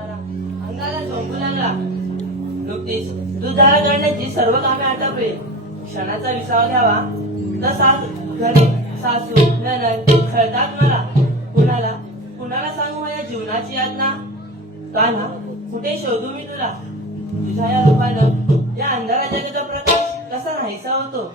अंगाला झोपू सर्व कामे आटापली क्षणाचा विसावा घ्यावा. सासू खळतात मला. कुणाला? सांगू माझ्या जीवनाची यातना? का ना कुठे शोधू मी तुला? तुझ्या या रूपानं या अंधारा प्रकाश कसा नाहीसा होतो?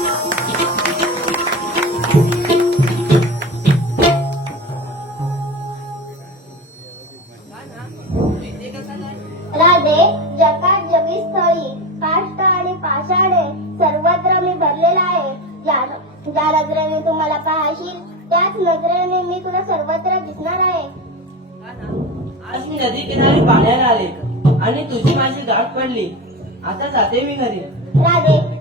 जाते मी घरी. राधे.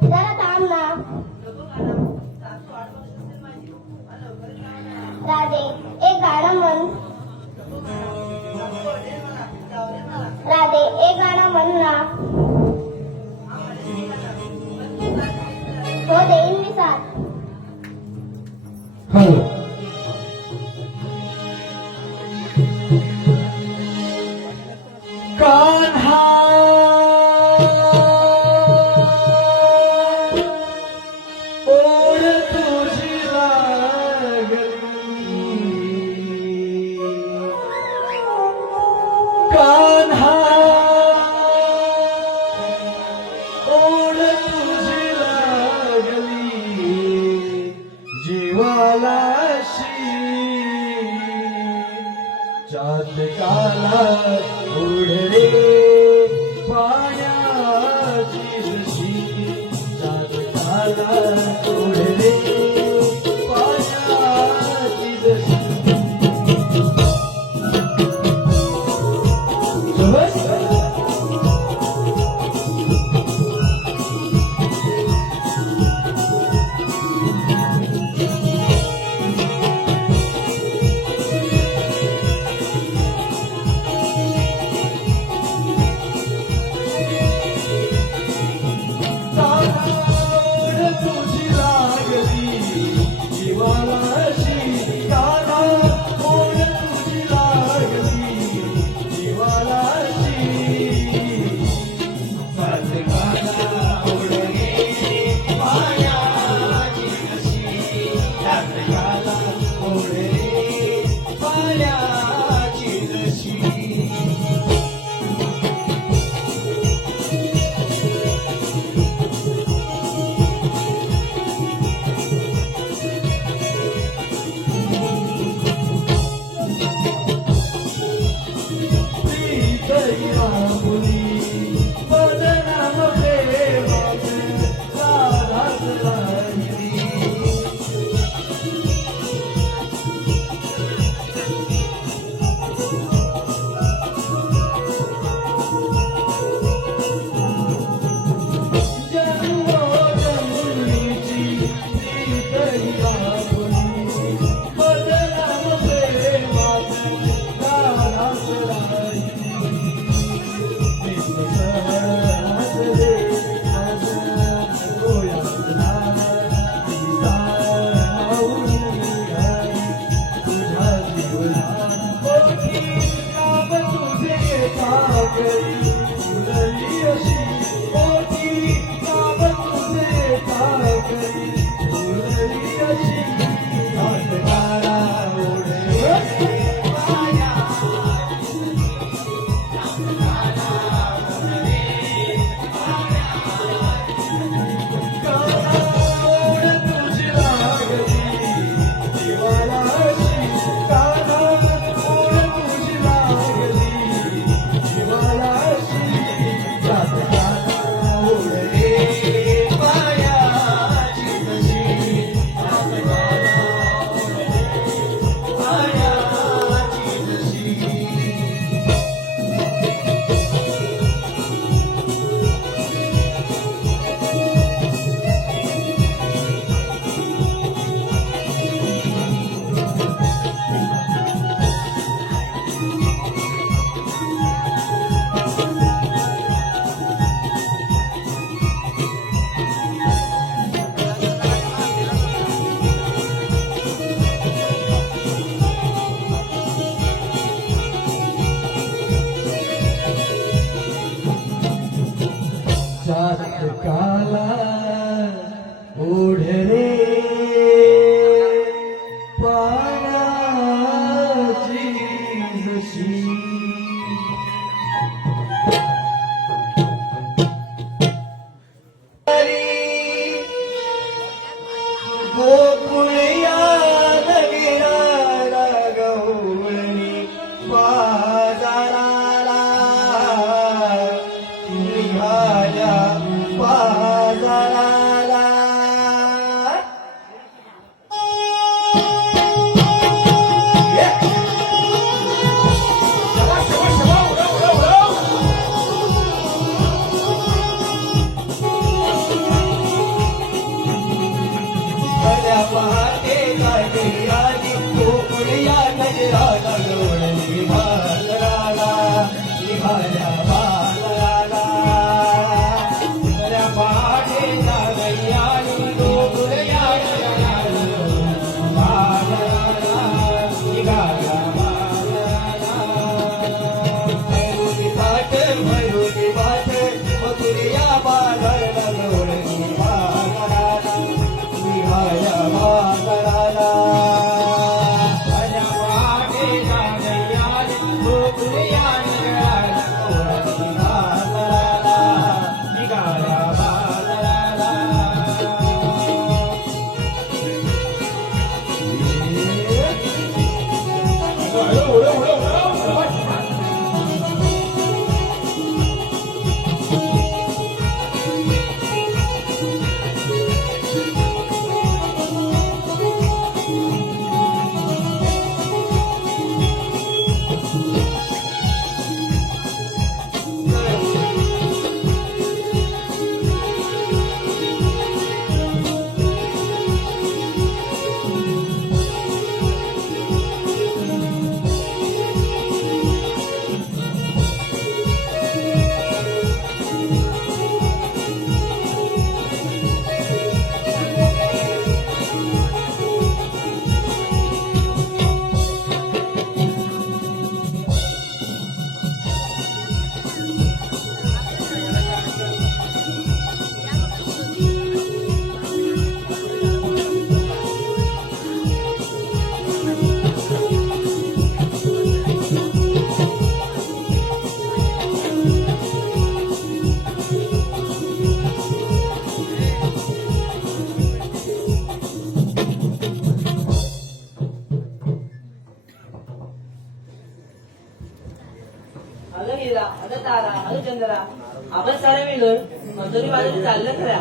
माझं चाललं खरा.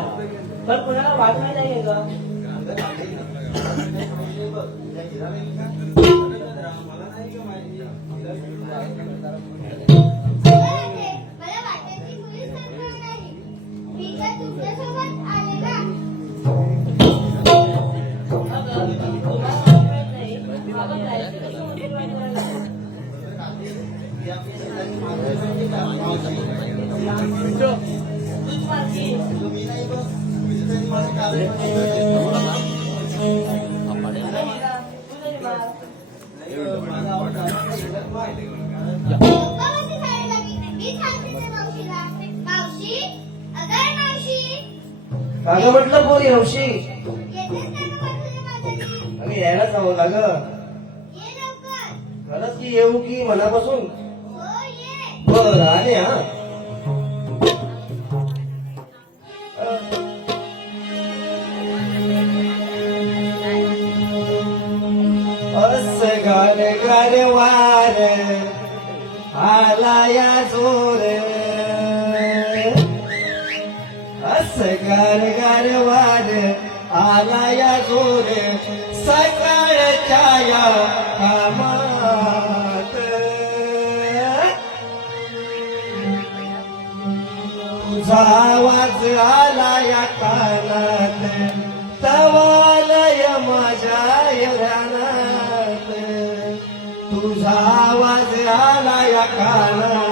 पण कुणाला वाटणार नाही का काग म्हटलं कोणी हौशी. आम्ही यायलाच हवं अग खरंच की येऊ की मनापासून? बर आले हा. घर घर वार आला या जोर. परवान आलाया जोर सकाळच्या या कामात. तुझा आवाज आलाया कानात तवालय माझ्या रानात तुझा आवाज आलाया कानात.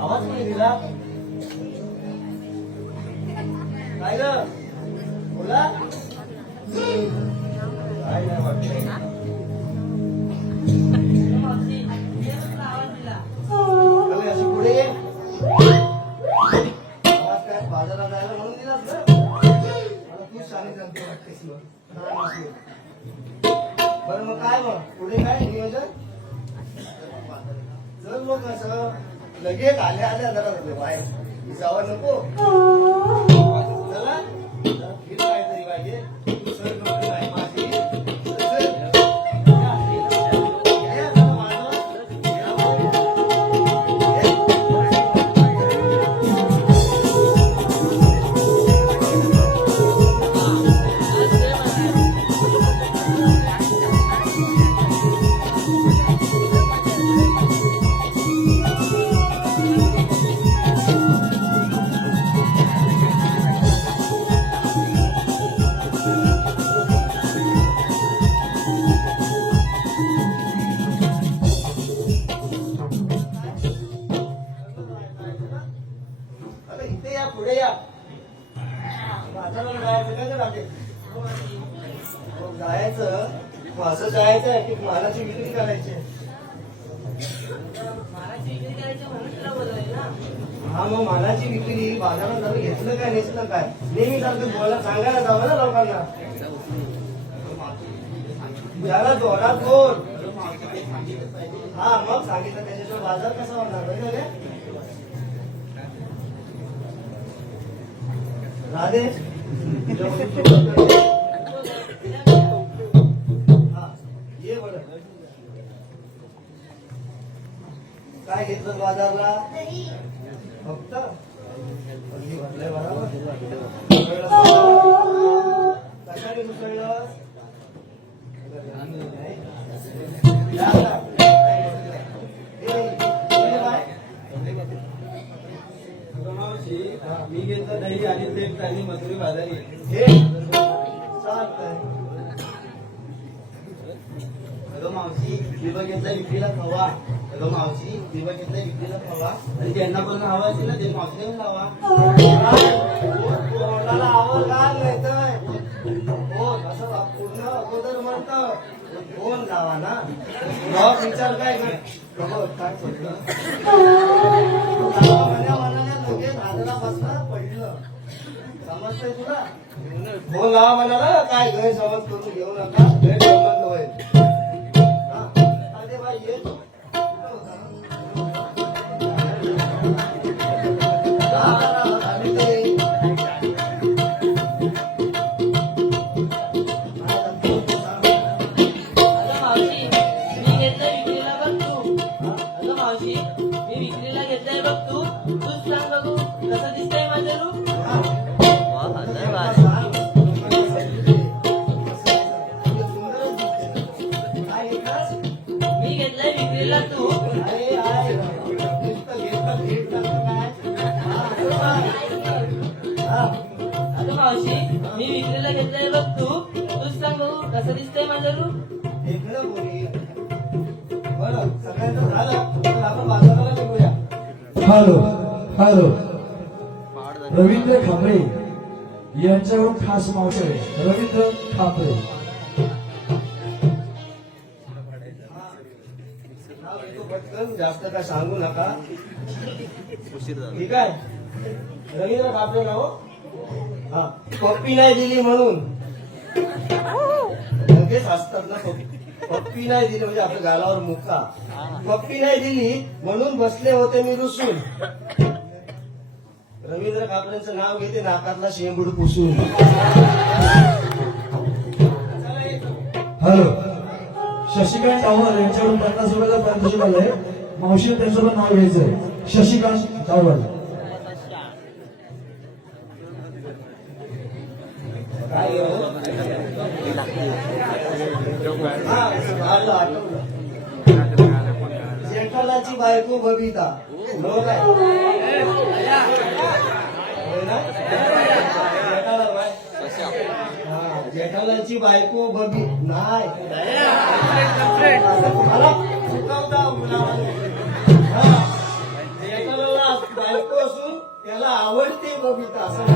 आवाज कोणी दिला. काय ग? बोला. काय नाही वाटत एक आल्या आल्या जरा बाहेर. जावं नको. मालाची विक्री करायची. हा मग मालाची विक्री बाजारात जाऊन घेतलं काय नेसलं काय? नेहमी सारखं बोला सांगायला जावं ना लोकांना. याला जोरात बोल. हा मग सांगितलं त्याच्याशिवाय बाजार कसा होणार? राधे. काय घेतलं बाजारला फक्त? कशाने बाय. मी घेतलं दही आणि तेल आणि मजुरी बाजारी. हे, चालतंय. विभाग घेतला विक्रीला खवा. हॅलो मावशी विभाग घेतला विक्रीला खवा. आणि त्यांना पण हवा असेल ना ते मावशी घेऊन लावा. तोंडाला आवाज आला नाही तर हो, असं पूर्ण अगोदर म्हणतं. फोन लावा ना? मग विचार काय कर? बघ, काय पडलं. लावा म्हण्या लगेच हाताला बसला पडलं. समजतंय तुला? फोन लावा म्हणाला? काय गैरसमज करून घेऊ नका. गैरसमज होईल. तू. अगं मावशी मी विक्रीला घेतलंय बघ तू. तूच सांग बघू कसं दिसतंय माझं रूप? इकडं बोली बरं सगळ्यांचं झालं. तर आपण बाजाराला निघूया. Hello hello. रवींद्र खांबळे. यांच्याकडून खास मावशे रवींद्र खांबळे. पटकन जास्त काय सांगू नका. ठीक आहे? रवींद्र कापले ना हो. पप्पी नाही दिली म्हणून. लगेच असतात ना पप्पी. पप्पी नाही दिली म्हणजे आपल्या गालावर मुका पप्पी नाही दिली म्हणून बसले होते मी रुसून. रवींद्र कापड्यांचं नाव घेते नाकातला शेंबूड पुसून. हॅलो. शशिकांत डावल यांच्याकडून पन्नास रुपयाचा पारितोषिक आलंय मावशी त्यांचं पण नाव घ्यायचंय शशिकांत डावल जेठालाची बायको बबिता जेठालाची काय होय ना? जेठालाल बाय. हा, बायको बबी नाही त्याला आवडते बबिता. असं